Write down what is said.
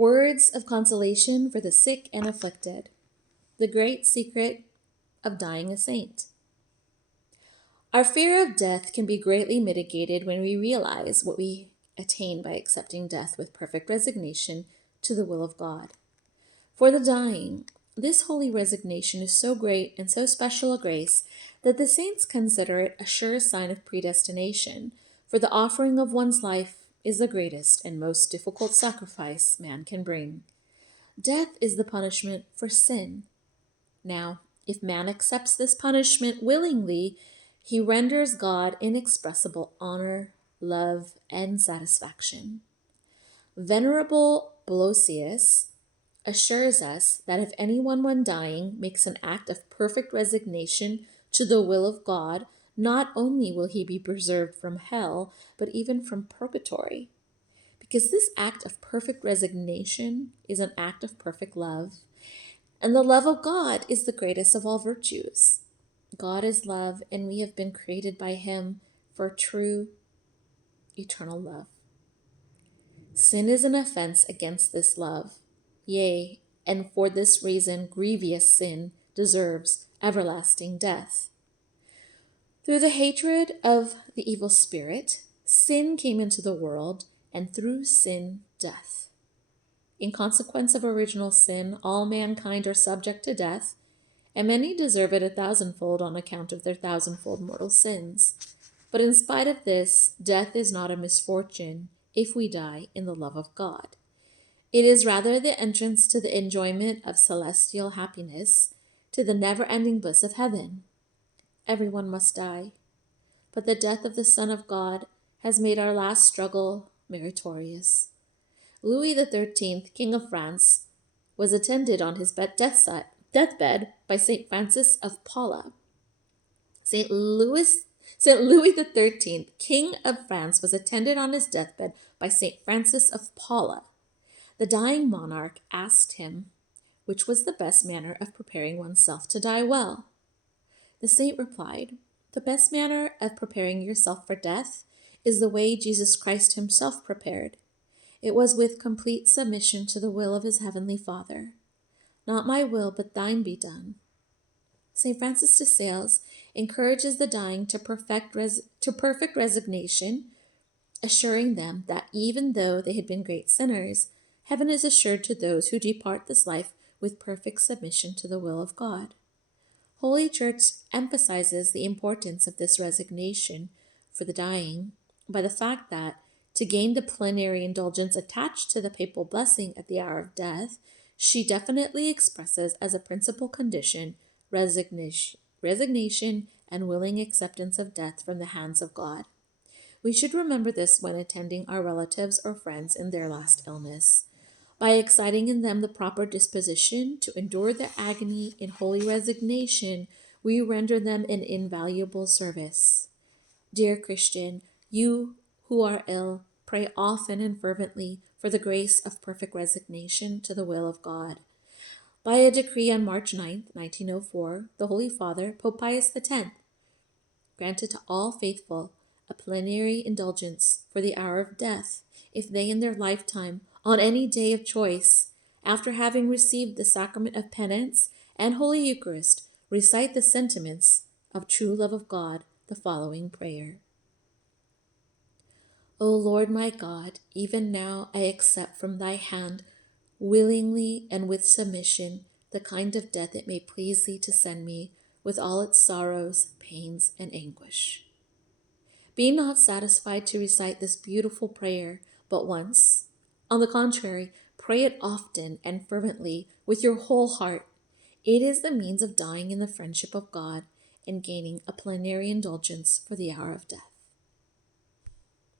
Words of consolation for the sick and afflicted. The great secret of dying a saint. Our fear of death can be greatly mitigated when we realize what we attain by accepting death with perfect resignation to the will of God. For the dying, this holy resignation is so great and so special a grace that the saints consider it a sure sign of predestination, for the offering of one's life is the greatest and most difficult sacrifice man can bring. Death is the punishment for sin. Now, if man accepts this punishment willingly, he renders God inexpressible honor, love, and satisfaction. Venerable Blosius assures us that if anyone when dying makes an act of perfect resignation to the will of God, not only will he be preserved from hell, but even from purgatory. Because this act of perfect resignation is an act of perfect love, and the love of God is the greatest of all virtues. God is love, and we have been created by him for true, eternal love. Sin is an offense against this love. Yea, and for this reason grievous sin deserves everlasting death. Through the hatred of the evil spirit, sin came into the world, and through sin, death. In consequence of original sin, all mankind are subject to death, and many deserve it 1,000-fold on account of their 1,000-fold mortal sins. But in spite of this, death is not a misfortune if we die in the love of God. It is rather the entrance to the enjoyment of celestial happiness, to the never-ending bliss of heaven. Everyone must die, but the death of the Son of God has made our last struggle meritorious. Louis XIII, King of France, was attended on his deathbed by St. Francis of Paula. St. Louis XIII, King of France, was attended on his deathbed by St. Francis of Paula. The dying monarch asked him which was the best manner of preparing oneself to die well. The saint replied, "The best manner of preparing yourself for death is the way Jesus Christ himself prepared. It was with complete submission to the will of his heavenly Father. Not my will, but thine be done." St. Francis de Sales encourages the dying to perfect resignation, assuring them that even though they had been great sinners, heaven is assured to those who depart this life with perfect submission to the will of God. Holy Church emphasizes the importance of this resignation for the dying by the fact that, to gain the plenary indulgence attached to the papal blessing at the hour of death, she definitely expresses as a principal condition resignation and willing acceptance of death from the hands of God. We should remember this when attending our relatives or friends in their last illness. By exciting in them the proper disposition to endure their agony in holy resignation, we render them an invaluable service. Dear Christian, you who are ill, pray often and fervently for the grace of perfect resignation to the will of God. By a decree on March 9, 1904, the Holy Father, Pope Pius X, granted to all faithful a plenary indulgence for the hour of death, if they in their lifetime, on any day of choice, after having received the sacrament of penance and Holy Eucharist, recite the sentiments of true love of God, the following prayer. O Lord my God, even now I accept from thy hand, willingly and with submission, the kind of death it may please thee to send me, with all its sorrows, pains, and anguish. Be not satisfied to recite this beautiful prayer but once. On the contrary, pray it often and fervently with your whole heart. It is the means of dying in the friendship of God and gaining a plenary indulgence for the hour of death.